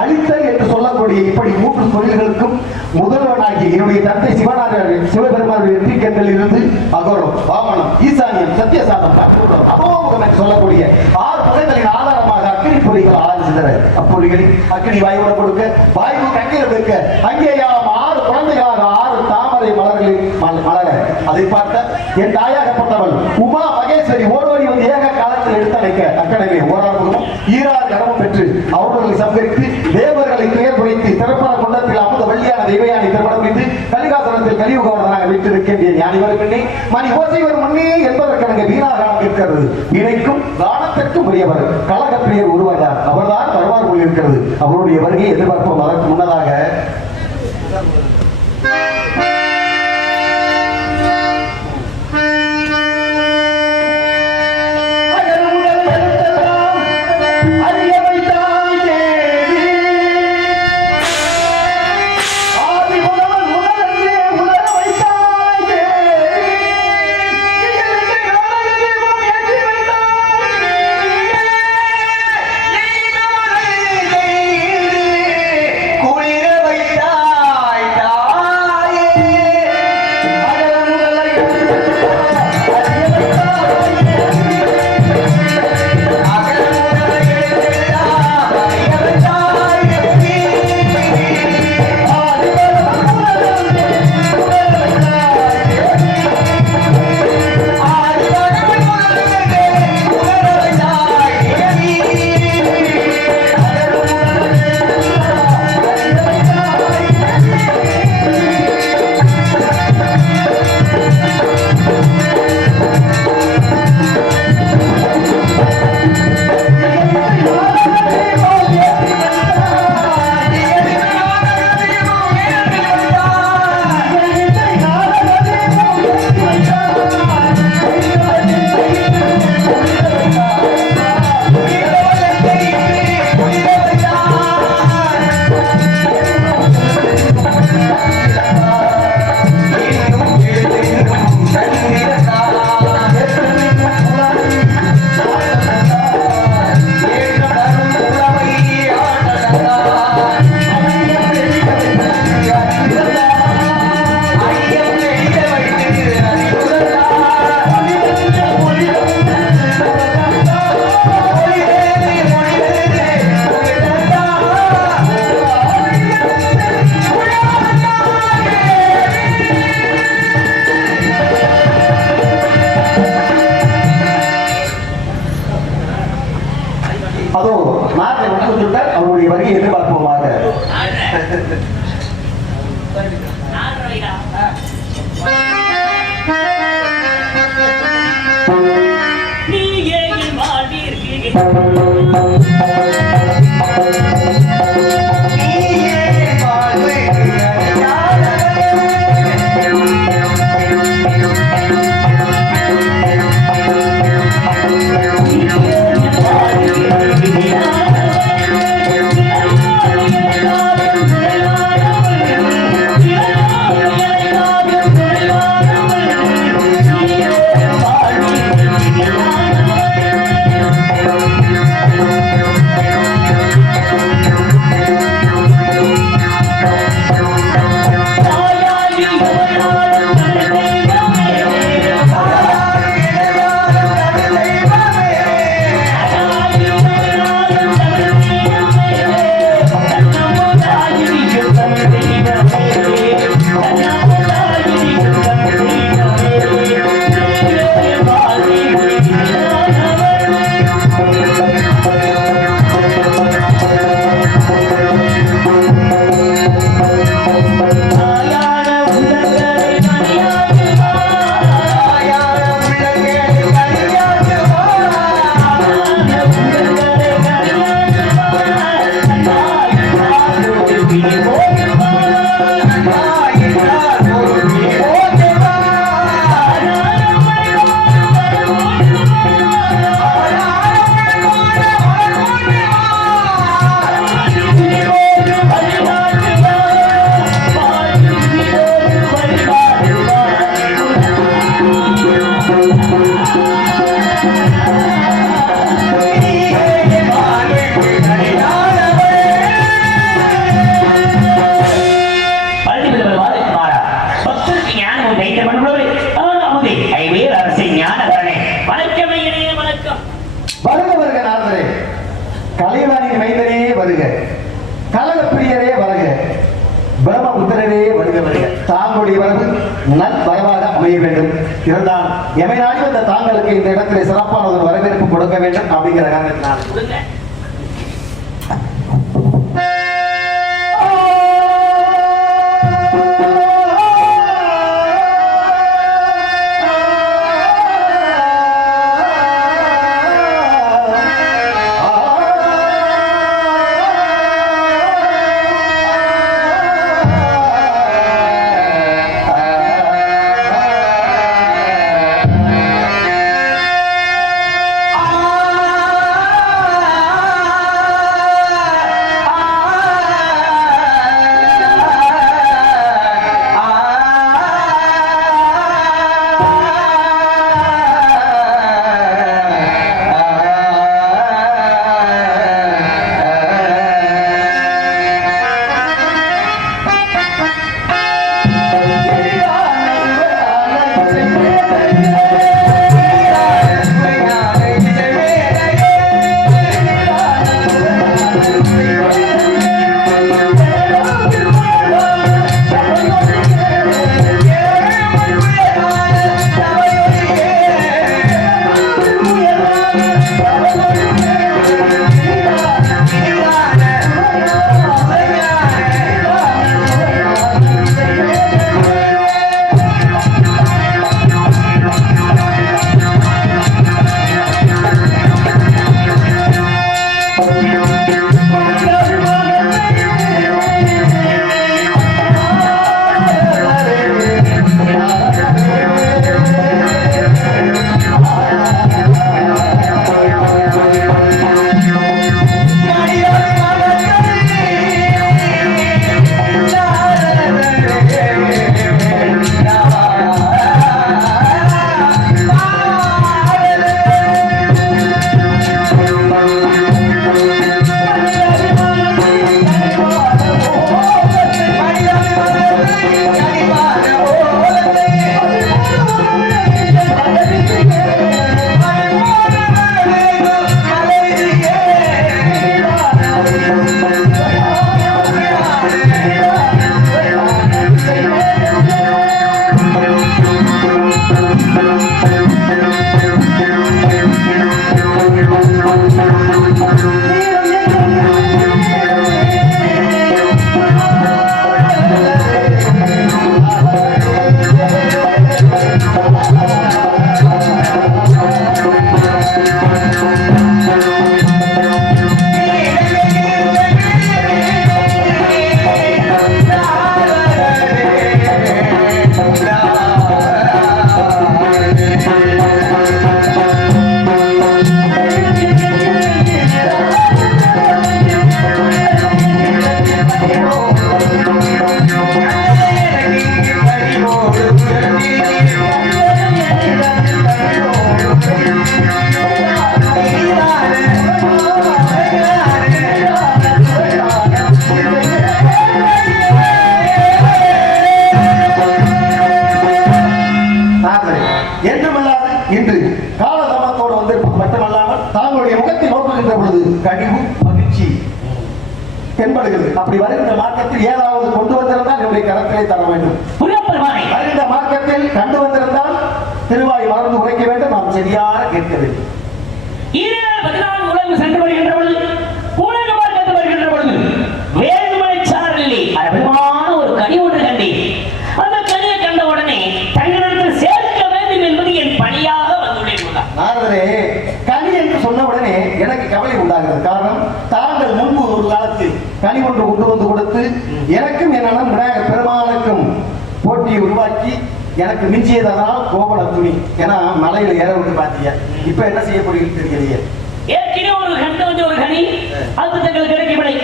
அழித்தல் என்று சொல்லக்கூடிய இப்படி 3 தொழில்களுக்கும் முதல்வனாகி என்னுடைய தந்தை சிவபெருமானுடைய வெற்றிக்கண்ணில் இருந்து அகோரம், வாமனம், ஈசானியம், சத்தியசாதம், அபோமுகம் என்று சொல்லக்கூடிய 6 முகங்களின் ஆதாரமாக அக்கினி பொறிகள் 6 சிதற அப்பொறிகளில் அக்கினி வாயுவோட கொடுக்க வாயு கண்ணில் இருக்க அங்கேயாம் 6 குழந்தைகளாக 6 தாமரை மலர்களில் மலர அதை பார்த்த என் தாயாகப்பட்டவள் உமா மகேஸ்வரி ஓடோடி வந்து ஏக காலத்தில் எடுத்தடைக்க அக்கடமே ஓராறுமுகமும் ஈராறு கடமும் பெற்று அவர்களை சம்பரித்து தேவர்களை துயர் குறைத்து திறப்பன கொண்டத்தில் அமுத வள்ளியான தெய்வயானை திருமணம் செய்து கலிகாசனத்தில் கலியுகவனாக விட்டிருக்கின்ற ஞானி வருகின்றே மணி ஓசை வரும் முன்னே என்பதற்கு வீணாகாலம் இருக்கிறது. இணைக்கும் கானத்திற்கும் உரியவர் கழகப்பிரியர் ஒருவர்தான், அவர்தான் வருவார் போல் இருக்கிறது. அவருடைய வருகை எதிர்பார்ப்போம். அதற்கு முன்னதாக அவருடைய வருகை எதிர்பார்ப்போமாக. புத்திரரே வருக வருக. தாங்களுடைய வரவு நல் வரவாக அமைய வேண்டும். இருந்தால் எமை நாடி வந்த தாங்களுக்கு இந்த இடத்திலே சிறப்பான ஒரு வரவேற்பு கொடுக்க வேண்டும் அப்படிங்கிற காரணத்தினால் கொடுங்க. கனிவு மகிழ்ச்சி தென்படுகிறது. அப்படி வருகின்ற மார்க்கத்தில் ஏதாவது கொண்டு வந்திருந்தால் என்னுடைய கரத்திலே தர வேண்டும். வருகின்ற மார்க்கத்தில் கண்டு வந்திருந்தால் திருவாய் மறந்து உரைக்க வேண்டும். நாம் சரியாக கேட்க வேண்டும். சென்று வருகின்ற பொழுது உலக மார்க்கத்தில் வருகின்ற பொழுது வேறுமலை சாரலிலே அற்புதமான ஒரு கனி ஒன்று கண்டேன். அந்த கனியை கண்ட உடனே தங்களிடத்தில் சேர்க்க வேண்டும் என்பது என் பணியாக வந்துள்ளேன். நாரதரே, கனி என்று சொன்ன உடனே எனக்கு கவலை உண்டாகிறது. காரணம், தாங்கள் முன்பு ஒரு காலத்தில் கனி ஒன்று கொண்டு வந்து கொடுத்து எனக்கும் என் அண்ணன் விநாயகர் பெருமானுக்கும் போட்டியை உருவாக்கி எனக்கு மிஞ்சியதனால் கோபல துணி ஏன்னா மலையில ஏற விட்டு பாத்தீங்க. இப்ப என்ன செய்ய போறீங்கன்னு தெரியலையே. ஏற்கனவே ஒரு கண்டு வந்து ஒரு கனி அது தங்களுக்கு கிடைக்கவில்லை.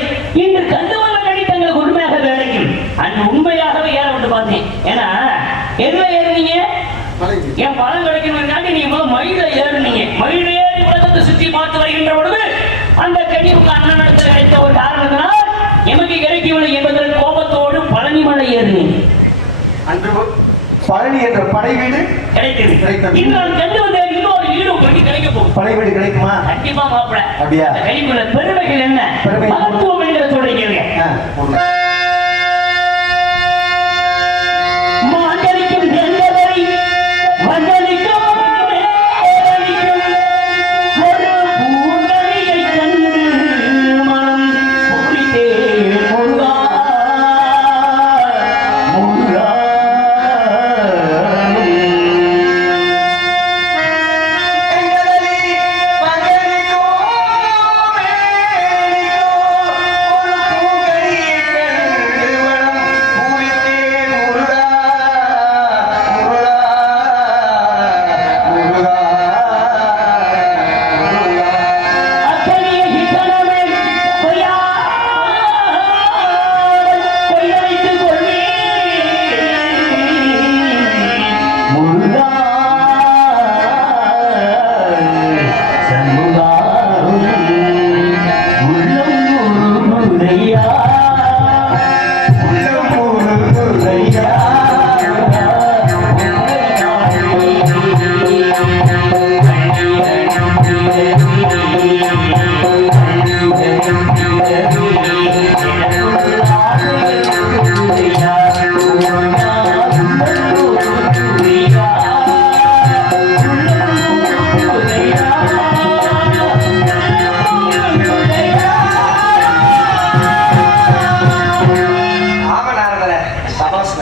இன்று கண்டு வந்த கனி தங்களுக்கு உண்மையாக கிடைக்கும். அன்று உண்மையாகவே ஏற விட்டு பார்த்தேன். ஏன்னா எதுல ஏறுனீங்க? என் பலம் கிடைக்கணும்னாண்டி நீங்க மயில ஏறுனீங்க. மயில ஏறி உலகத்தை சுற்றி பார்த்து வருகின்ற பொழுது அந்த கனி உங்க அண்ணன் இடத்துல கிடைத்த ஒரு காரணத்தினால் எமக்கு கிடைக்கவில்லை என்பதற்கு கோபத்தோடு பழனி மலை ஏறினீங்க. அன்று பழனி என்ற படை வீடு கிடைத்தது. இன்னொரு கண்டு வந்த இன்னொரு வீடு உங்களுக்கு கிடைக்க போகும். படை வீடு கிடைக்குமா? கண்டிப்பா மாப்பிள. அப்படியா? கனிக்குள்ள பெருமைகள் என்ன? மகத்துவம் என்று சொல்றீங்க.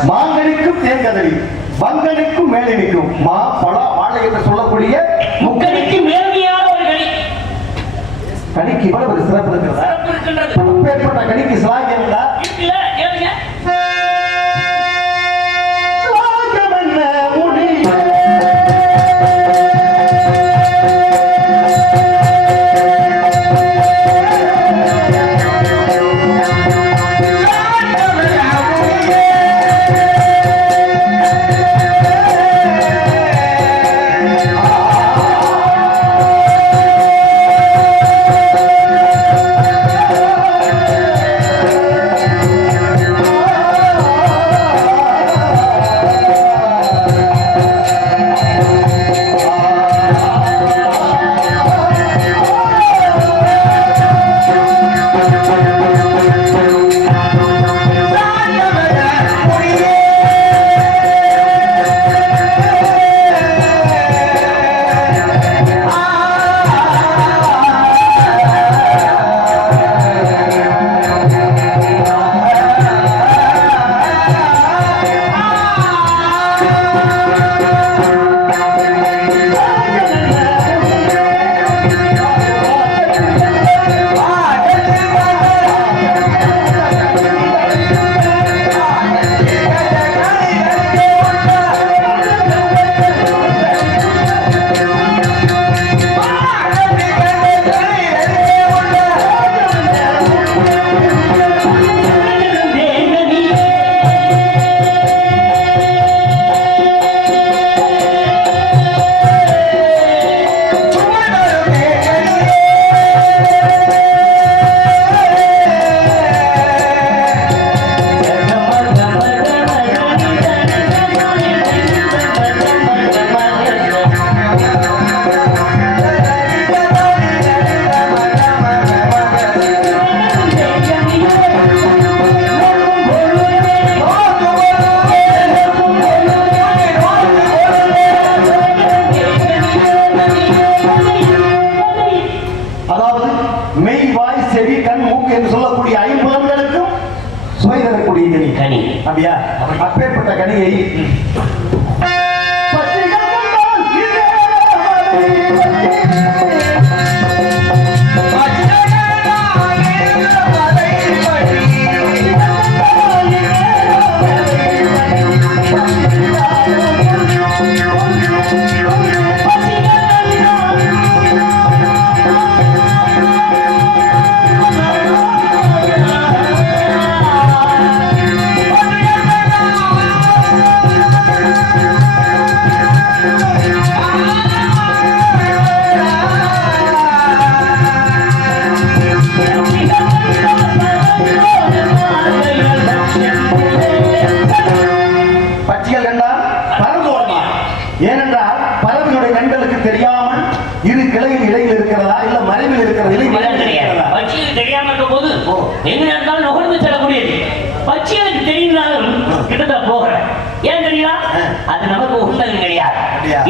மாங்கனிக்கும் தேங்கதலி வங்கனிக்கும் மேலே நிற்கும் மா பழ வாழை என்று சொல்லக்கூடிய முக்கணிக்கு மேன்மையான ஒரு கனி. கனிக்கு இவ்வளவு ஒரு சிறப்பு இருக்கிறதா? சிறப்பு இருக்கின்றது. அப்பேற்பட்ட கனிக்கு சிலாகியம் உண்டா? இருக்குல்ல? கேளுங்க. சிலாகியம் என்ன முடியே? அப்படியா? அப்பேற்பட்ட கனியை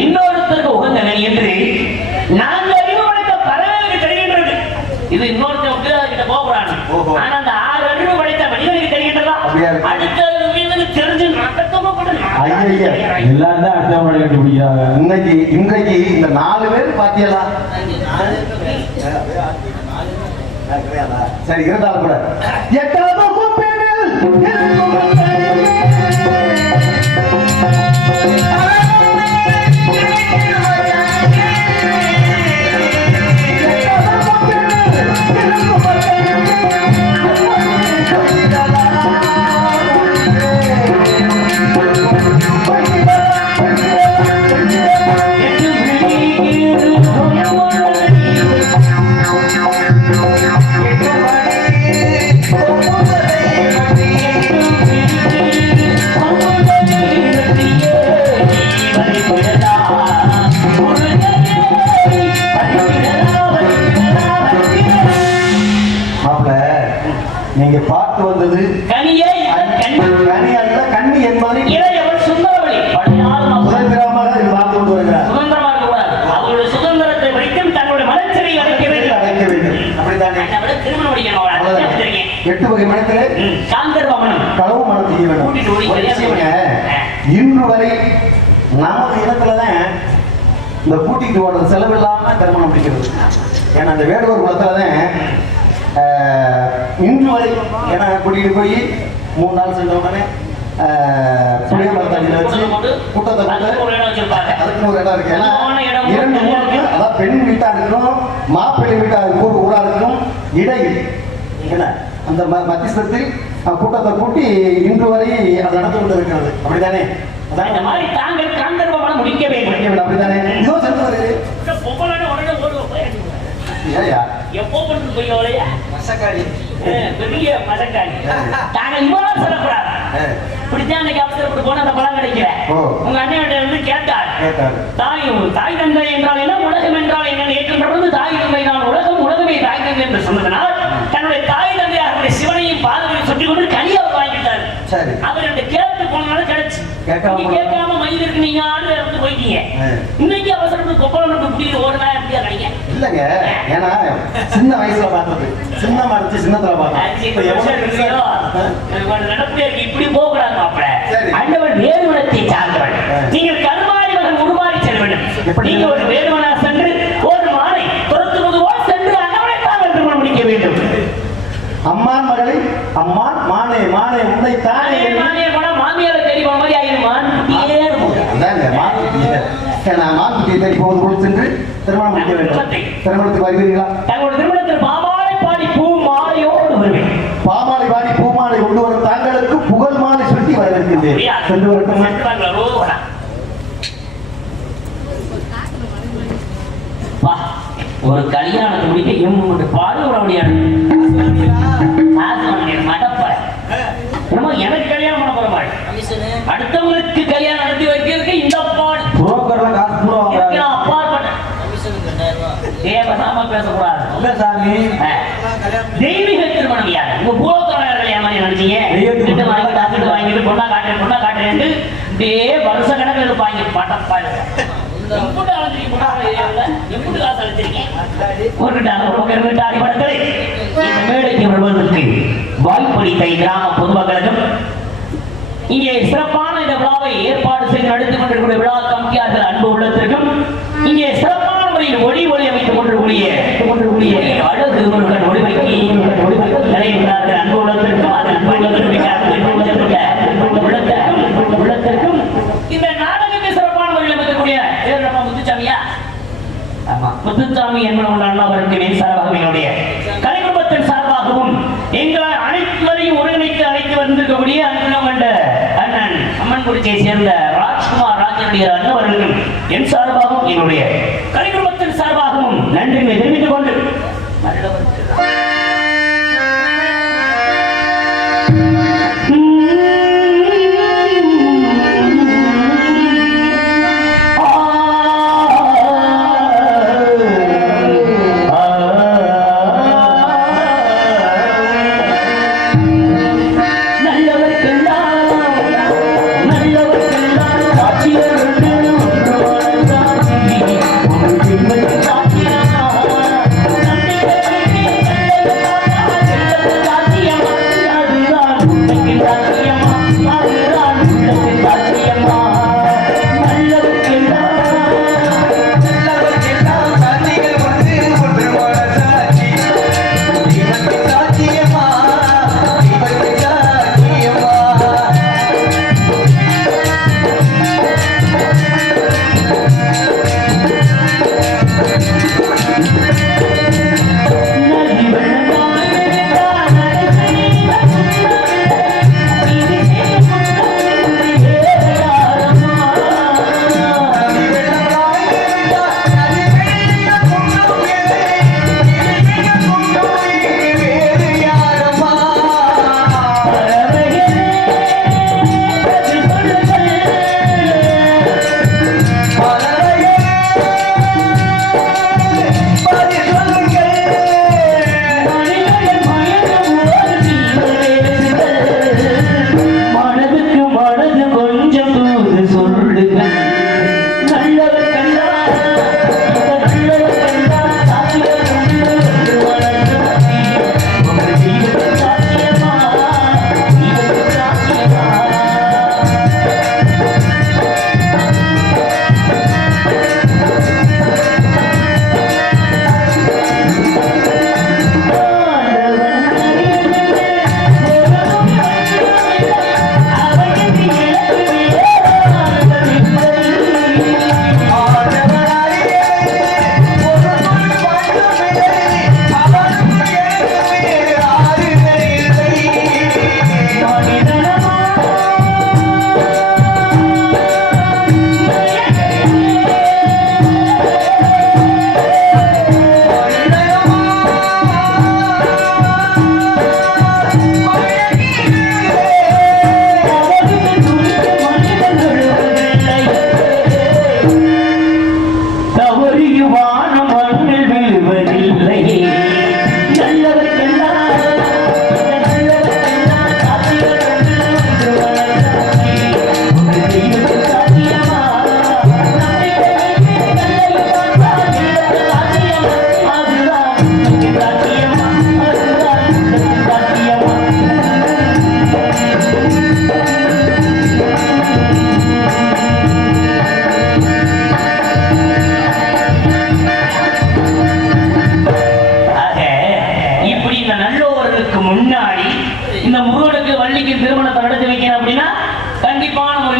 இன்னொருத்தருக்கு உகந்த கனி என்று நாங்கள் அறிவுபடைத்த பறவைகளுக்கு தெரிகின்றது. இது இன்னொருத்த கிட்ட போகிறான். ஆனா அந்த 6 அறிவு படைத்த மனிதனுக்கு தெரிகின்றதா? அடுத்த தெரிஞ்சு எல்லாரும் தான் அடுத்த கண்டுபிடிக்கிறாங்க. இன்றைக்கு இந்த 4 பேர் பாத்தியலா? சரி இருந்தாலும் கூட 8வது நீங்க பார்த்து வந்தது கனியே கண்ணி என்பதை சுந்தரவழி சுதந்திரமாக இது பார்த்து கொண்டு வருகிறார். சுதந்திரமாக கூடாது. அவருடைய சுதந்திரத்தை வைக்கும் தன்னுடைய மனச்சரை அடைக்க வேண்டும். அப்படித்தானே? திருமணம் முடிக்கணும். 8 வகை மனத்திலே சாந்தர்வ களவு மனம் செய்ய வேண்டும். கூட்டிட்டு ஓடி ஒரு விஷயங்க, கல்யாணம். இன்று வரை நமது இடத்துலதான் இந்த கூட்டிட்டு ஓடுறது செலவில்லாம திருமணம் முடிக்கிறது. ஏன்னா அந்த வேடுவர் குலத்துலதான் இன்று வரை ஏன்னா கூட்டிட்டு போய் 3 நாள் சென்ற உடனே புளிய மரத்தடியில் வச்சு கூட்டத்தை போட்டு அதுக்குன்னு ஒரு இடம் இருக்கு. ஏன்னா 2 ஊருக்கு, அதாவது பெண் வீட்டாருக்கும் மாப்பிள்ளை வீட்டாருக்கும் ஊராருக்கும் இடையில் என்ன அந்த மத்தியஸ்தத்தில் கூட்டத்தை கூட்டி இன்று வரை அது நடந்து கொண்டு இருக்கிறது. அப்படித்தானே? இந்த மாதிரி தாங்கள் காந்தர்வமான முடிக்க வேண்டும். அப்படித்தானே? இதோ சென்று வருது. ஏயா எப்போ கொண்டு போய் எவ்வளையா மசக்காரி பெரிய மசக்காரி தாங்கள் இவ்வளவு சொல்லக்கூடாது. இப்படித்தான் அன்னைக்கு அவசரப்பட்டு போன அந்த பழம் கிடைக்கல. உங்க அண்ணன் வந்து கேட்டார், தாய் தந்தை என்றால் என்ன, உலகம் என்றால் என்ன ஏற்கின்ற பொழுது தாய் தந்தை நான் உலகம், உலகமே தாய் தந்தை என்று சொன்னதனால் தன்னுடைய தாய் தந்தை அவருடைய சிவனையும் பாதங்களை சுற்றி கொண்டு கனியை வாங்கிட்டார். அவர் ரெண்டு கேட்டு போனாலும் கிடைச்சு கேட்காம மயில் இருக்கு நீங்க ஆடு வந்து போயிட்டீங்க. இன்னைக்கு அவசரப்பட்டு கொப்பளம் புடிக்கிட்டு ஓடுனா எப்படியா கிடைக்க இல்லங்க. ஏன்னா சின்ன வயசுல பார்த்தது சின்ன மறைச்சு சின்னத்துல நடப்பே இருக்கு. இப்படி போகக்கூடாது மாப்பிள. அண்டவன் வேறுவனத்தை சார்ந்தவன். நீங்கள் கருமாறி மகன் உருமாறி செல்ல வேண்டும். நீங்க ஒரு வேறுவனா சென்று ஒரு மாலை துரத்துவது போல் சென்று அண்டவனை தான் திருமணம் முடிக்க வேண்டும். அம்மான் மகளை அம்மான் மானே மானே உன்னை தானே மானே மாமியாரை தேடி போன மாதிரி ஆயிடுமான். மான்குட்டியை தேடி போவது போல் சென்று திருமணம் முடிக்க வேண்டும். திருமணத்துக்கு வருவீர்களா? தங்களோட திருமணத்தில் பாமாலை பாடி பூ மாலையோடு வருவேன். பாமாலை பாடி பூ மாலை கொண்டு வரும் தாங்களுக்கு புகழ் மாலை சுட்டி வரவேற்கின்றேன். சென்று வரட்டும். ஒரு கல்யாணத்தை முடிக்க இவங்க பாடுபடியான மடப்ப என்னமோ எனக்கு கல்யாணம் பண்ண போற மாதிரி அடுத்தவங்களுக்கு கல்யாணம் நடத்தி வைக்கிறதுக்கு இந்த பாடு அப்பாற்பட்ட தேவசாம பேசக்கூடாது. தெய்வீக திருமணம் யாரு உங்க பூலத்தோழர்கள் ஏமாறி நினைச்சீங்க வாங்கிட்டு பொண்ணா காட்டுறேன் இப்படியே வருஷ கணக்கில் இருப்பாங்க. பட்டப்பா வாய்ப்பளித்த கிராம பொதுமக்களுக்கும் இங்கே சிறப்பான இந்த விழாவை ஏற்பாடு செய்து நடத்திக் கொண்டிருக்கிற விழா கமிட்டியாளர்கள் அன்பு உள்ளத்திற்கும் இங்கே சிறப்பான முறையில் ஒளி அமைத்துக் கொண்டிருக்கூடிய அழகு ஒளிமைக்கு நிறைவேற்றார்கள் அன்பு உள்ளத்திற்கும் உள்ளத்திற்கும் இந்த நாடகத்தை சிறப்பான முறையில் அமைக்கக்கூடிய முத்துச்சாமியா முத்துச்சாமி என்பவர்கள் அவருக்கு சார்பாக என்னுடைய கலைக்குடும்பத்தின் சார்பாகவும் எங்களை அனைவரையும் ஒருங்கிணைத்து அழைத்து வந்திருக்கக்கூடிய அண்ணன் அம்மன்குடியை சேர்ந்த ராஜ்குமார் ராஜனுடைய அண்ணவர்களுக்கும் என் சார்பாகவும் என்னுடைய கலைக்குடும்பத்தின் சார்பாகவும் நன்றியை தெரிவித்துக் கொண்டு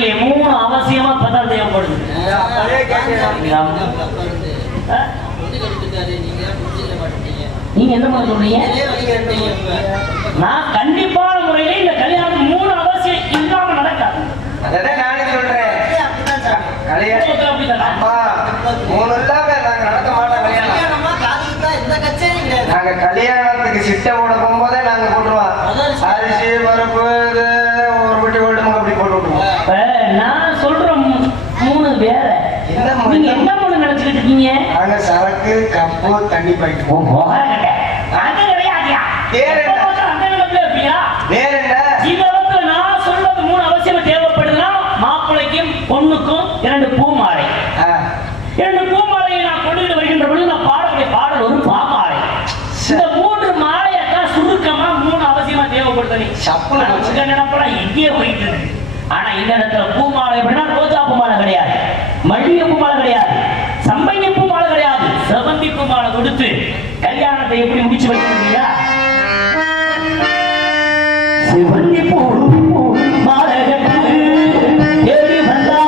இல்லையே 3 அவசியமா இப்பதான் தேவைப்படுது. நீங்க எந்த மாதிரி சொல்றீங்க? நான் கண்டிப்பான முறையில இந்த கல்யாணம் 3 அவசியம் இல்லாம நடக்காது. அதான் நானே சொல்றேன். கல்யாணம் அம்மா 3 இல்லாம நாங்க நடத்த மாட்டோம் கல்யாணம். நாங்க கல்யாணத்துக்கு சிட்ட போட போகும்போதே நாங்க போட்டுருவோம். அரிசி பருப்பு இது ஒரு விட்டு விட்டு அப்படி போட்டு விட்டுருவோம். நான் சொல்ற 3 வேற. என்ன நீங்க என்ன மூணு நினைச்சுக்கிட்டு இருக்கீங்க? நாங்க சரக்கு கப்பு தண்ணி பாய்ட்டு அங்க கிடையாதுயா. வேற என்ன? அந்த நிலத்துல இருப்பியா? வேற என்ன? இந்த இடத்துல நான் சொல்றது 3 அவசியம் தேவைப்படுதுன்னா மாப்பிள்ளைக்கும் பொண்ணுக்கும் 2 பூமாலை. 2 பூமாலையை நான் கொண்டுட்டு வருகின்ற பொழுது நான் பாடக்கூடிய பாடல் ஒரு பாமாலை. இந்த 3 மாலையத்தான் சுருக்கமா 3 அவசியமா தேவைப்படுது. சப்புல நினைப்பெல்லாம் எங்கேயே போயிட்டு இருக்கு. ஆனா இந்த இடத்துல பூமாலை எப்படின்னா ரோஜா பூமாலை கிடையாது, மல்லிகை பூமாலை கிடையாது, சம்பங்கி பூமாலை கிடையாது, செவந்தி பூமாலை கொடுத்து கல்யாணத்தை எப்படி முடிச்சு வைக்கிறீங்களா? செவந்தி பூ மாலை தேடி வந்தா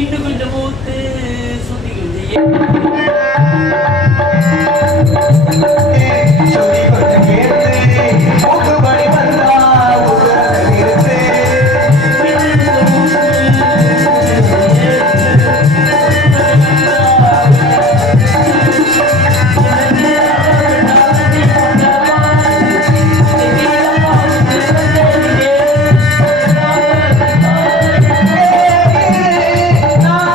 இன்னும் கொஞ்சம் மூத்து சுத்தி நான்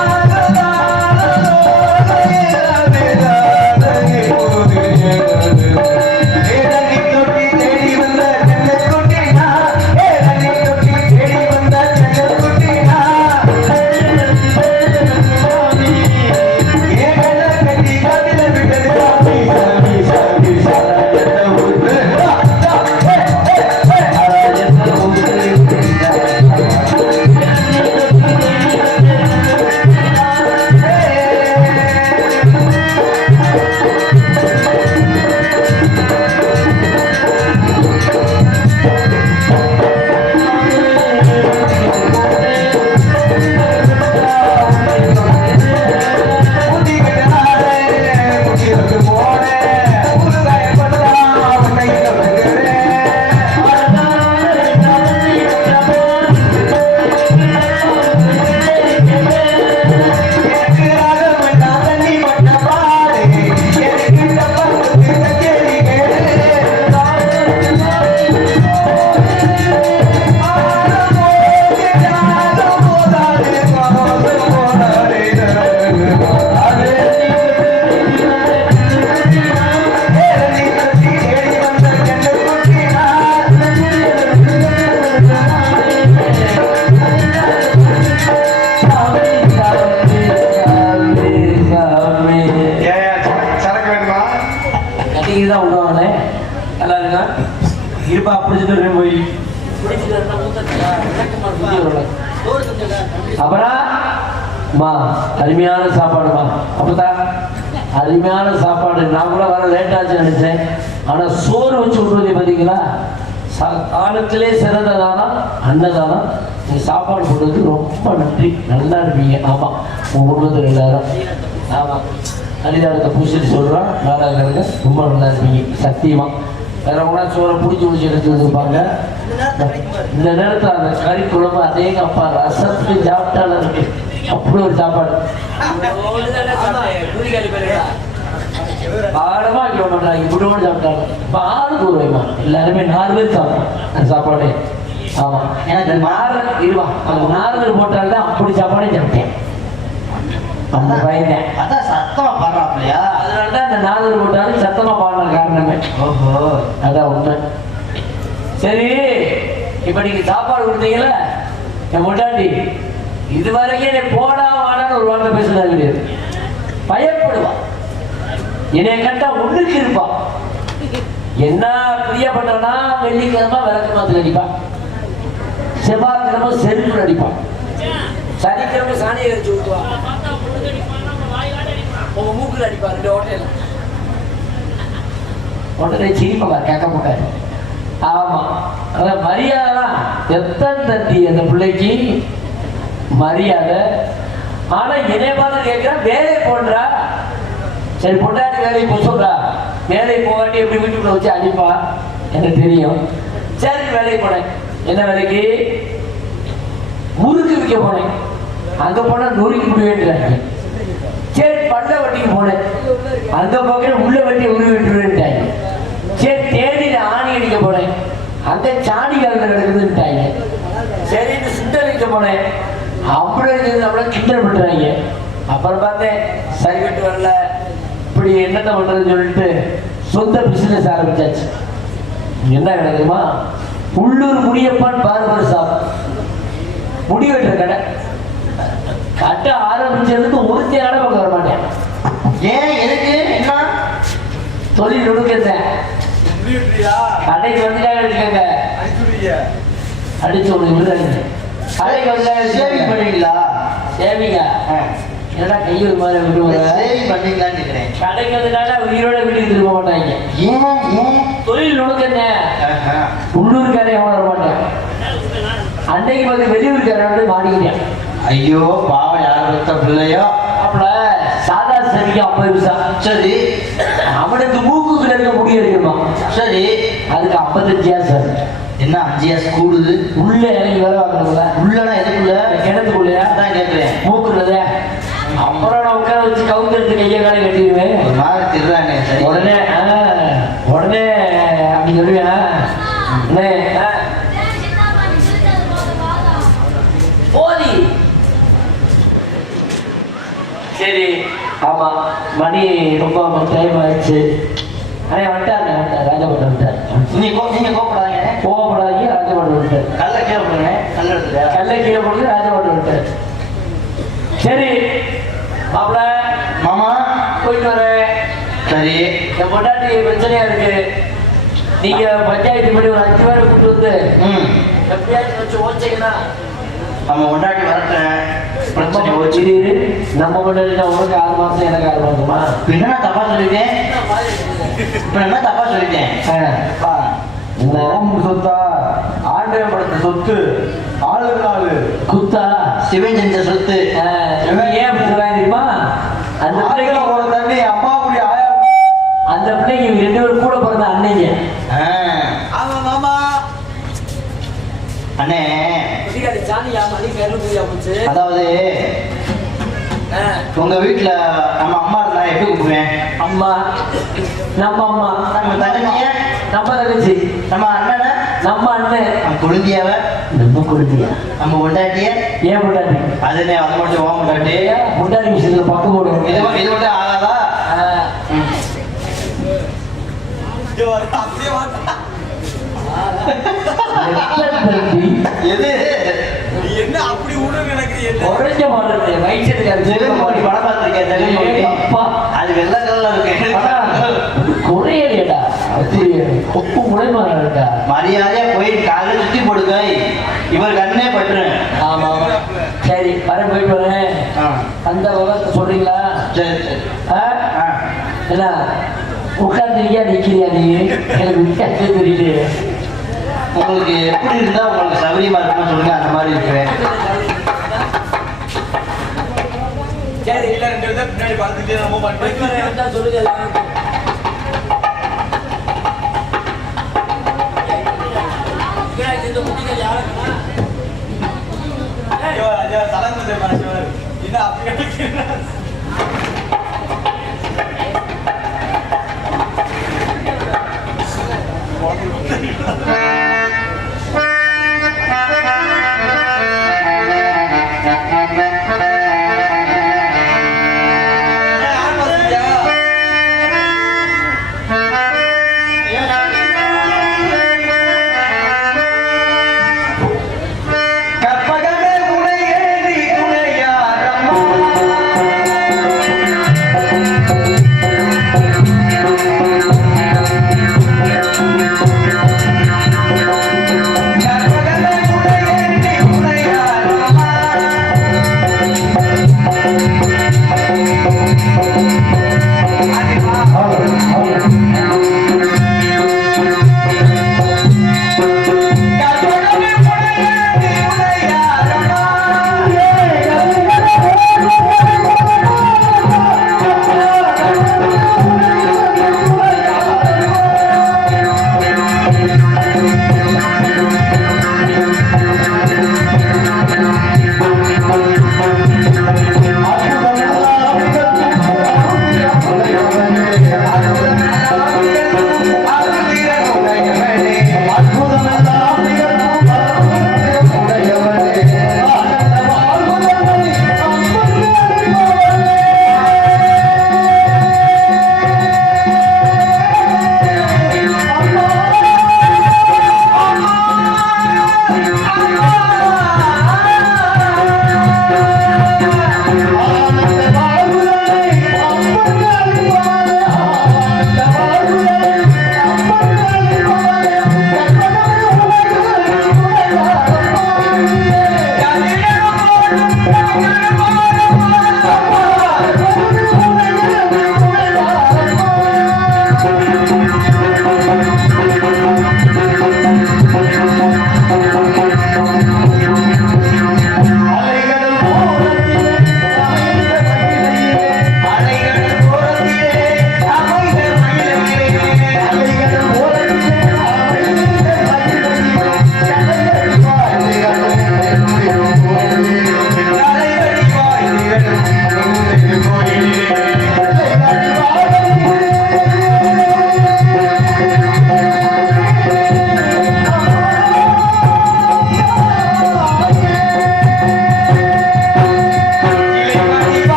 தான் விடுவாங்களே நல்லா இருக்கா இருப்பா பிடிச்சிட்டு போய் அப்புறம் மா அருமையான சாப்பாடுமா அப்பதான் அருமையான சாப்பாடு. நான் கூட வர லேட்டாச்சு நினைச்சேன். ஆனா சோறு வச்சு விட்டுருவீங்க பார்த்தீங்களா, காலத்திலே சிறந்ததானா அன்னதானம். நீ சாப்பாடு போடுறது ரொம்ப நன்றி, நல்லா இருப்பீங்க. ஆமா உங்க குடும்பத்தில் எல்லாரும் ஆமா அரிதாரத்தை பூசிட்டு சொல்கிறோம். நாடகங்க ரொம்ப நல்லா இருப்பீங்க சத்தியமா. வேற கூட சோறை பிடிச்சி எடுத்து வச்சுருப்பாங்க. இந்த நேரத்தில் அந்த கறி குழம்பு அதே அப்பா ரசத்துக்கு சாப்பிட்டாலும் இருக்கு. அப்படி ஒரு சாப்பாடு ஆழமா வைக்க மாட்டாங்க. இப்படி சாப்பிட்டாங்க இப்போ ஆளுக்கு ஒரு வைமா எல்லாருமே 4 பேர் சாப்பிடும் அந்த சாப்பாடு. ஆமா எனக்கு இருவா அந்த 4 பேர் போட்டால்தான் அப்படி சாப்பாடே சாப்பிட்டேன். அந்த பையன் அதான் சத்தமா பாடுறாப்லையா, அதனாலதான் இந்த 4 பேர் போட்டாலும் சத்தமா பாடுற காரணமே. ஓஹோ அதான் உண்மை. சரி இப்ப நீங்க சாப்பாடு கொடுத்தீங்களா என் பொண்டாட்டி இதுவரைக்கும் நீ போடா வாடான்னு ஒரு வார்த்தை பேசுனது கிடையாது. பயப்படுவான், என்னை கண்டா உள்ளுக்கு இருப்பான். என்ன பிரியப்பட்டனா வெள்ளிக்கிழமை விளக்கு மாத்துல அடிப்பான், செவ்வாய்க்கிழமை செருப்பு அடிப்பான், சனிக்கிழமை சாணியை அடிச்சு விட்டுவான், உங்க மூக்குல அடிப்பான் 2 ஓட்டையில. உடனே சிரிப்பாங்க கேட்க மாட்டாரு. ஆமா அதான் மரியாதை எத்தனை தட்டி அந்த பிள்ளைக்கு மரியாதை. ஆனா என்னைய பார்த்து கேட்கிறா வேலை போன்றா. சரி பொண்டாட்டி வேலைக்கு போக சொல்றா, வேலைக்கு போகாட்டி எப்படி வீட்டுக்குள்ள வச்சு அடிப்பா எனக்கு தெரியும். சரி வேலைக்கு போனேன். என்ன வேலைக்கு? முறுக்கு விற்க போனேன். அங்க போனா நொறுக்கி முடிவேன்றாங்க. சரி பண்ட வட்டிக்கு போனேன். அங்க போக்கிற உள்ள வட்டி உருவி விட்டுருவேன்ட்டாங்க. சரி தேடியில ஆணி அடிக்க போனேன். அங்க சாணி காலத்தில் நடக்குதுன்ட்டாங்க. சரி சுண்டல் வைக்க போனேன். அப்படி நம்மள கிண்டல் பண்றாங்க. அப்புறம் பார்த்தேன் சரி கட்டு வரல, இப்படி என்னத்தை பண்றதுன்னு சொல்லிட்டு சொந்த பிசினஸ் ஆரம்பிச்சாச்சு. என்ன கிடைக்குமா, உள்ளூர் முடியப்பான் பார்பர் ஷாப், முடி வெட்டுற கடை. கட்ட ஆரம்பிச்சதுக்கு ஒருத்தையான பக்கம் வர மாட்டேன். ஏன் எதுக்கு என்ன தொழில் நுணுக்கத்தேன் கடைக்கு வந்துட்டாங்க எடுத்துக்கங்க அடிச்சு ஒன்று விடுறாங்க. கடைக்கு வந்தாங்க சேவிங் பண்ணுவீங்களா? சேவிங்க என்னடா கையில் மாதிரி விடுவாங்க. சேவிங் பண்ணீங்களான்னு கேட்குறேன். கடைக்கு வந்துட்டாங்க உயிரோட வீட்டுக்கு திரும்ப மாட்டாங்க. ஏன் தொழில் நுணுக்கத்தேன் உள்ளூர் கடையை வர மாட்டேன். அன்னைக்கு வந்து வெளியூர் கரை வந்து மாடிக்கிட்டேன். ஐயோ பாவம், யார் வைத்த பிள்ளையோ. அப்பல சாதா சரிக்கு 50 பைசா. சரி அவனுக்கு மூக்குக்கு இருக்க முடிய இருக்குமா. சரி அதுக்கு 55 சார். என்ன 5 கூடுது? உள்ள இறங்கி வேலை பார்க்கணும்ல. உள்ளனா எதுக்குள்ள? கிணத்துக்குள்ளையா தான் கேட்குறேன். மூக்குள்ளதே. அப்புறம் நான் உட்கார வச்சு கவுந்தெடுத்து கையை காலை கட்டிடுவேன். ஒரு மாதிரி திருறானே. உடனே உடனே அப்படி சொல்லுவேன். போதி சரி. ஆமா மணி ரொம்ப டைம் ஆயிடுச்சு. ஆனால் வந்துட்டாங்க ராஜபாட்டு வந்துட்டார். நீங்க கோப்படாதீங்க, கோவப்படாதீங்க. ராஜபாட்டு வந்துட்டார். கல்ல கீழே போடுங்க. கல்லை கீழே போட்டு ராஜபாட்டு வந்துட்டார். சரி மாப்பிள்ள மாமா போயிட்டு வரேன். சரி என் பொண்டாட்டி பிரச்சனையா இருக்கு. நீங்க பஞ்சாயத்து படி ஒரு 5 பேரை கூட்டு வந்து எப்படியாச்சும் வச்சு ஓச்சிங்கன்னா நம்ம கொண்டாடி வரட்டேன். பிரச்சனை ஓச்சு. நம்ம கொண்டாடினா உனக்கு 6 மாசம் எனக்கு 6 மாசமா? என்ன தப்பா சொல்லிட்டேன்? இப்ப என்ன தப்பா சொல்லிட்டேன்? சொத்தா ஆண்டவன் படுத்த சொத்து ஆளுக்கு ஆளு குத்தா சிவன் செஞ்ச சொத்து. ஏன் அப்படி சொல்றாங்க தெரியுமா? அந்த பிள்ளைங்க ஒரு தண்ணி அம்மா கூடிய ஆயா, அந்த பிள்ளைங்க 2 பேரும் கூட பிறந்த அன்னைங்க. ஆமா மாமா. அண்ணே அதாவது உங்க வீட்டுல நம்ம அம்மா இருந்தா எப்படி கூப்பிடுவேன்? அம்மா நம்ம அம்மா, நம்ம தங்கச்சிய நம்ம தங்கச்சி, நம்ம அண்ணனை நம்ம அண்ணன், நம்ம குழந்தையாவ நம்ம குழந்தையா, நம்ம கொண்டாட்டிய ஏன் முட்டாதி அதுனே அது மட்டும் வாங்க முட்டாட்டி முட்டாதி விஷயத்துல பக்கம் போடுவோம் இது மட்டும் ஆகாதா எது என்ன அப்படி உணவு எனக்கு உறைஞ்ச மாதிரி ஜெகன்மோகன் படம் பார்த்திருக்கேன். அப்பா அது வெள்ளை கலர்ல இருக்கு. குறையலையடா உப்பு முளைமாறா இருக்கா மரியாதையா போய் காலை சுத்தி போடுங்க. இவர் கண்ணே பட்டுரு. ஆமா சரி வர போயிட்டு வரேன். அந்த விவரத்தை சொல்றீங்களா? சரி சரி. என்ன உட்காந்துருக்கியா நிக்கிறியா நீ? எனக்கு வித்தியாசம் தெரியல. உங்களுக்கு எப்படி இருந்தா உங்களுக்கு சௌகரியமா இருக்குன்னு சொல்லுங்க. அந்த மாதிரி இருக்கிறேன். சரி இல்ல ரெண்டு பேரும் பின்னாடி பார்த்துட்டு நம்ம பண்ணுறேன் சொல்லுங்க எல்லாரும். என்ன அப்படி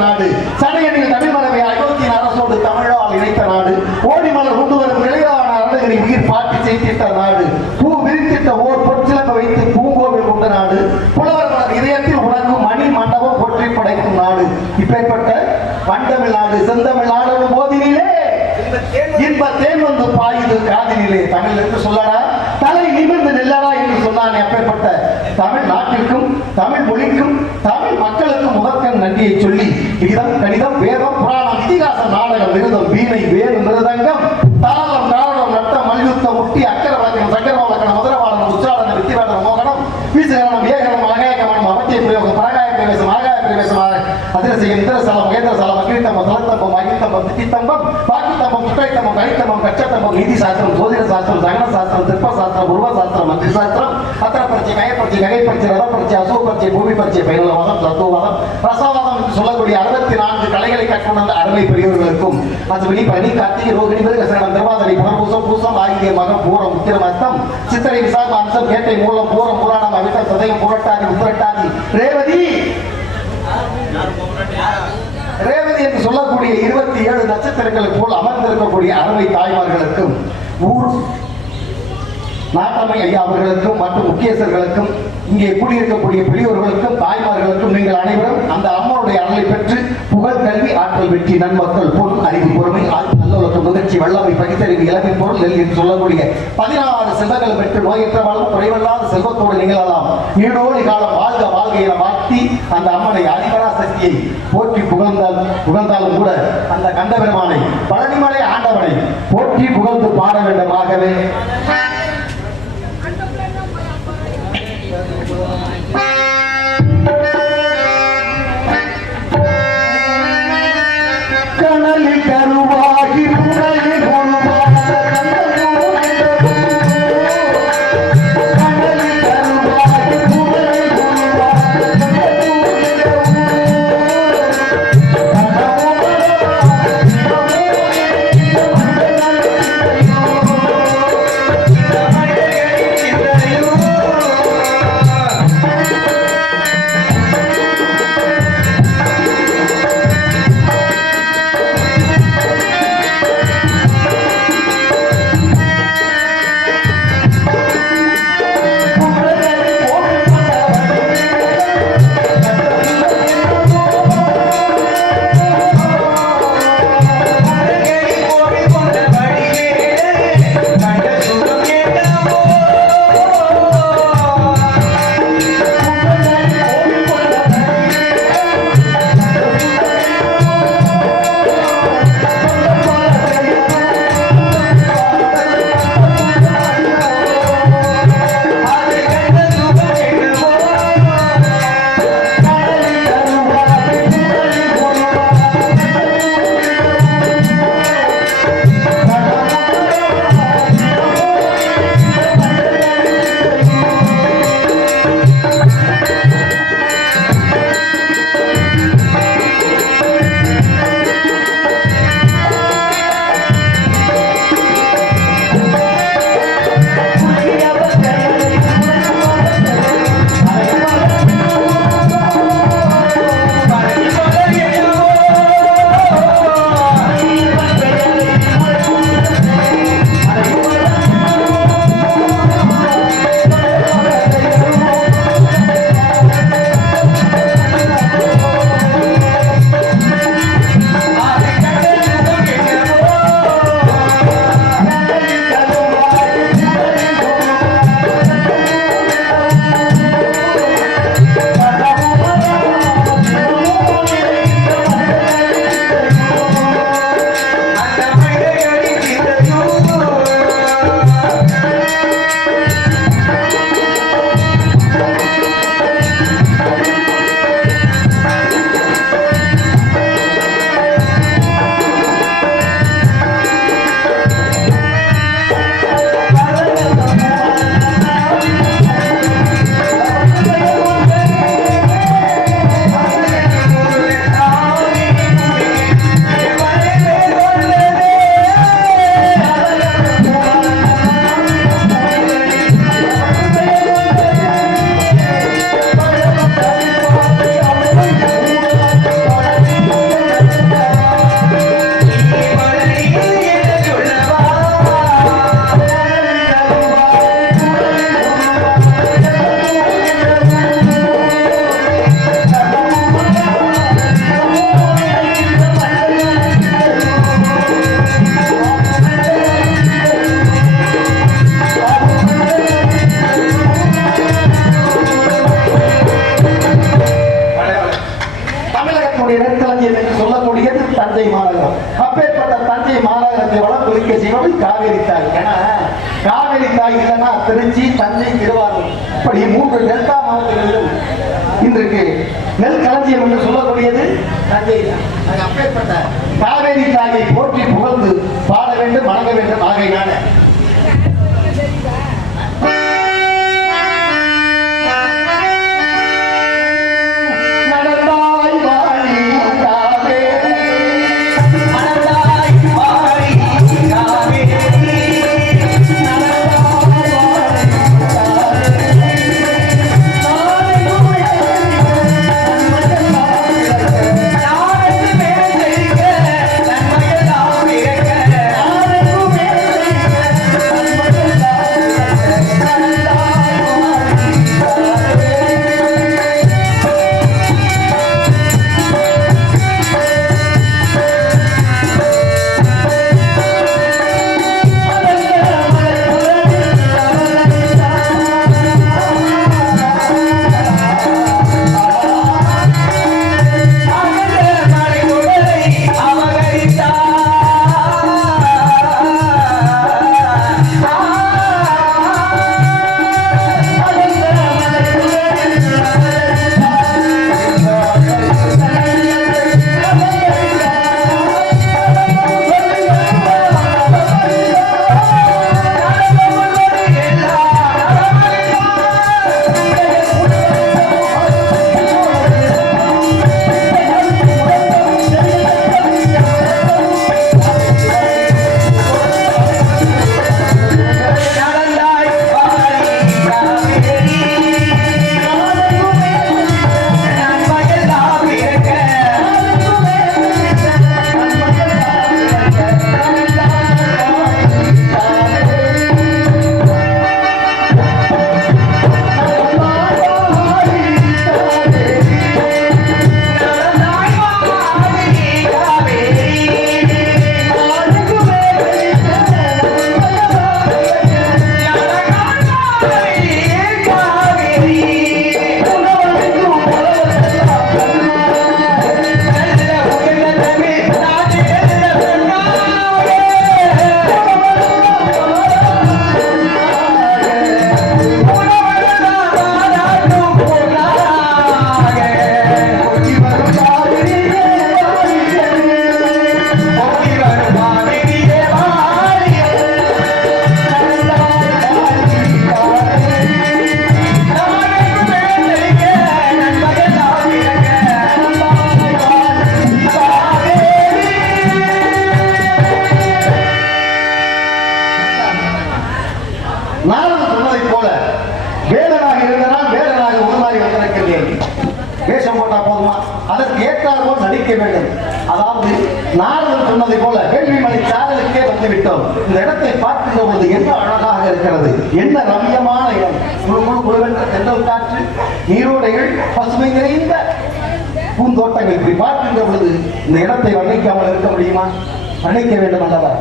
நாடு சடையணியில் தமிழ் மரபை அயோத்தியின் அரசோடு தமிழால் இணைத்த நாடு ஓடிமலர் கொண்டு வரும் நிலையான அருணகிரி உயிர் பாட்டி செய்திட்ட நாடு பூ விரித்திட்ட ஓர் பொற்சிலங்க வைத்து பூங்கோவில் கொண்ட நாடு இப்பேற்பட்ட பண்டமிழ்நாடு செந்தமிழ்நாடு போதினிலே இன்ப தேன் வந்து பாயுது காதினிலே. தமிழ் என்று சொல்லடா, தலை நிமிர்ந்து நெல்லடா என்று சொன்னானே. அப்பேற்பட்ட தமிழ் நாட்டிற்கும் தமிழ் மொழிக்கும் தமிழ் மக்களுக்கும் முதற்கண் நன்றியை சொல்லி கீதம் கணிதம் வேதம் புராணம் இதிகாசம் நாடகம் விருதம் வீணை வேறு மிருதங்கம் தாளம் தாளம் நட்டம் மல்யுத்தம் முட்டி அக்கர வழக்கம் சக்கர வழக்கம் முதலவாளம் உச்சாரணம் வித்திவாதம் மோகனம் வீசுகரணம் ஏகனம் அகாயகமனம் அவத்திய பிரயோகம் பரகாய பிரவேசம் ஆகாய பிரவேசம் அதிரசியம் இந்திரசலம் மகேந்திரசலம் அகிரித்தம்பம் தலத்தம்பம் அகித்தம்பம் திட்டித்தம்பம் பாக்கித்தம்பம் குட்டைத்தம்பம் கணித்தம்பம் கச்சத்தம்பம் நீதி சாஸ்திரம் ஜோதிட சாஸ்திரம் சகன சாஸ்திரம் திருப்ப சாஸ்திரம் உருவ சாஸ்திரம் மந்திர சாஸ்திரம் அத்திர பரிச்சை கயப்பரிச்சை நகைப்பரிச்சை ரதப்பரிச்சை அசுவ பரிச்சை பூமி பரிச்சை பயனுள்ளவாதம் தத்துவவாதம் ரசவாதம் என்று சொல்லக்கூடிய 64 கலைகளை கற்றுணர்ந்த அருமை பெரியவர்களுக்கும் அசுவினி பரணி கார்த்திகை ரோகிணி மிருகசனம் திருவாதிரை புனர்பூசம் பூசம் ஆகிய மகம் பூரம் உத்திரம் அஸ்தம் சித்திரை விசாகம் அம்சம் கேட்டை மூலம் பூரம் புராணம் அவிட்டம் சதயம் புரட்டாதி உத்திரட்டாதி ரேவதி என்று சொல்லக்கூடிய 27 நட்சத்திரங்களை போல் அமர்ந்திருக்கக்கூடிய அருமை தாய்மார்களுக்கும் ஊர் நாட்டமை ஐயா அவர்களுக்கும் மற்றும் முக்கியஸ்தர்களுக்கும் இங்கே கூடியிருக்கக்கூடிய பெரியோர்களுக்கும் தாய்மார்களுக்கும் நீங்கள் அனைவரும் அந்த அம்மனுடைய அருளை பெற்று புகழ் கல்வி ஆற்றல் வெற்றி நன்மக்கள் பொருள் அறிவு பொறுமை நல்லொழுக்கம் முதிர்ச்சி வல்லமை பகித்தறிவு இளமை பொருள் நெல் என்று சொல்லக்கூடிய 16 செல்வங்கள் பெற்று நோயற்ற வாழும் குறைவல்லாத செல்வத்தோடு நிகழலாம் நீடோடி காலம் வாழ்க வாழ்க என வாழ்த்தி அந்த அம்மனை அதிபரா சக்தியை போற்றி புகழ்ந்தாலும் கூட அந்த கண்டபெருமானை பழனிமலை ஆண்டவனை போற்றி புகழ்ந்து பாட வேண்டும். ஆகவே கனலில் கருவாகி புனலில் தஞ்சை மாநகரம். அப்பேற்பட்ட தஞ்சை மாநகரத்தை வளர்த்தொழிக்க செய்வது காவேரி தாய். ஏன்னா காவேரி தாய் இல்லைன்னா திருச்சி, தஞ்சை, திருவாரூர் இப்படி 3 டெல்டா மாவட்டங்களிலும் இன்றைக்கு நெல் களஞ்சியம் என்று சொல்லக்கூடியது தஞ்சை தான். அப்பேற்பட்ட காவேரி தாயை போற்றி புகழ்ந்து பாட வேண்டும், வணங்க வேண்டும். ஆகையினால நாரதன் சொன்னதை போல வேடனாக இருந்தனால் வேடனாக உருமாறி வந்திருக்கிறேன். வேஷம் போட்டா போதுமா? அதற்கு ஏற்றால் போல் நடிக்க வேண்டும். அதாவது நாரதன் சொன்னதை போல வேள்விமலை சாரலுக்கே வந்துவிட்டோம். இந்த இடத்தை பார்க்கின்ற பொழுது என்ன அழகாக இருக்கிறது, என்ன ரம்யமான இடம். குழுவென்ற தென்றல் காற்று, நீரோடைகள், பசுமை நிறைந்த பூந்தோட்டங்கள். இப்படி பார்க்கின்ற பொழுது இந்த இடத்தை வர்ணிக்காமல் இருக்க முடியுமா? வர்ணிக்க வேண்டும் அல்லவா?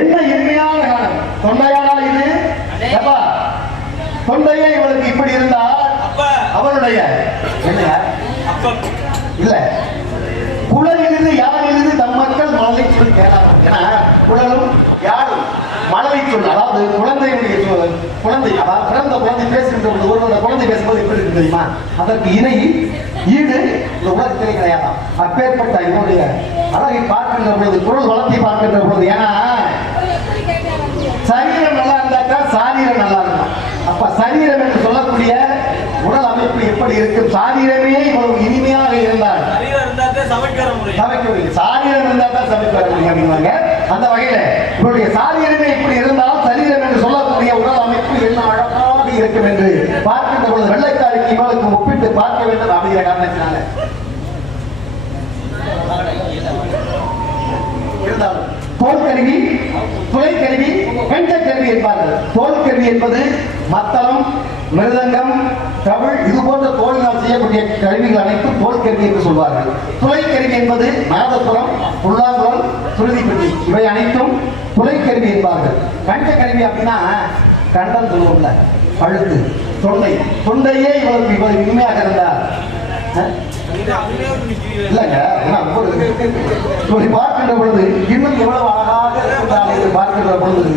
என்ன இனிமையான காலம். தொண்டையானா இது ஏப்பா, தொண்டையே இவளுக்கு இப்படி இருந்தால் அப்பா அவனுடைய என்னையா அப்பா இல்ல குழலிலிருந்து யாரிலிருந்து தம் மக்கள் மழலை சொல் கேளாம். ஏன்னா குழலும் யாரும் மழலை சொல், அதாவது குழந்தையுடைய சொல். குழந்தை அதாவது பிறந்த குழந்தை பேசுகின்ற பொழுது ஒருவரோட குழந்தை பேசும்போது எப்படி இருக்கு தெரியுமா? அதற்கு இணை ஈடு இந்த உலகத்திலே கிடையாதாம். அப்பேற்பட்ட என்னுடைய அழகை பார்க்கின்ற பொழுது, குரல் வளத்தை பார்க்கின்ற பொழுது, ஏன்னா சரீரம் நல்லா இருந்தாக்கா சாரீரம் நல்லா இருக்கும். அப்ப சரீரம் என்று சொல்லக்கூடிய உடல் அமைப்பு எப்படி இருக்கும்? சாரீரமே இவ்வளவு இனிமையாக இருந்தால் சரீரம் இருந்தாலே சமைக்க வர முடியும். சமைக்க முடியும். சாரீரம் இருந்தால் தான் சமைக்க வர முடியும் அப்படின்வாங்க. அந்த வகையில இவருடைய சாரீரமே இப்படி இருந்தால் சரீரம் என்று சொல்லக்கூடிய உடல் அமைப்பு என்ன அழகாக இருக்கும் என்று பார்க்கின்ற பொழுது வெள்ளைக்காரிக்கு இவளுக்கு ஒப்பிட்டு பார்க்க வேண்டும் அப்படிங்கிற காரணத்தினால இருந்தாலும் தோல்கருவி, துளைக்கருவி, கருவி என்பார்கள். தோல்கருவி என்பது மத்தளம், மிருதங்கம், தமிழ் இது போன்ற தோலினால் செய்யக்கூடிய கருவிகள் அனைத்தும் தோல்கருவி என்று சொல்வார்கள். துளைக்கருவி என்பது நாதசுரம், புல்லாங்குழல், சுருதிப்பட்டி இவை அனைத்தும் துளைக்கருவி என்பார்கள். கருவி அப்படின்னா கண்டம் சொல்லுவோம்ல, பழுத்து, தொண்டை, தொண்டையே இவ்வளவு இனிமையாக இருந்தார் இல்லங்க. பார்க்கின்ற பொழுது இன்னும் எவ்வளவு அழகாக பார்க்கின்ற பொழுது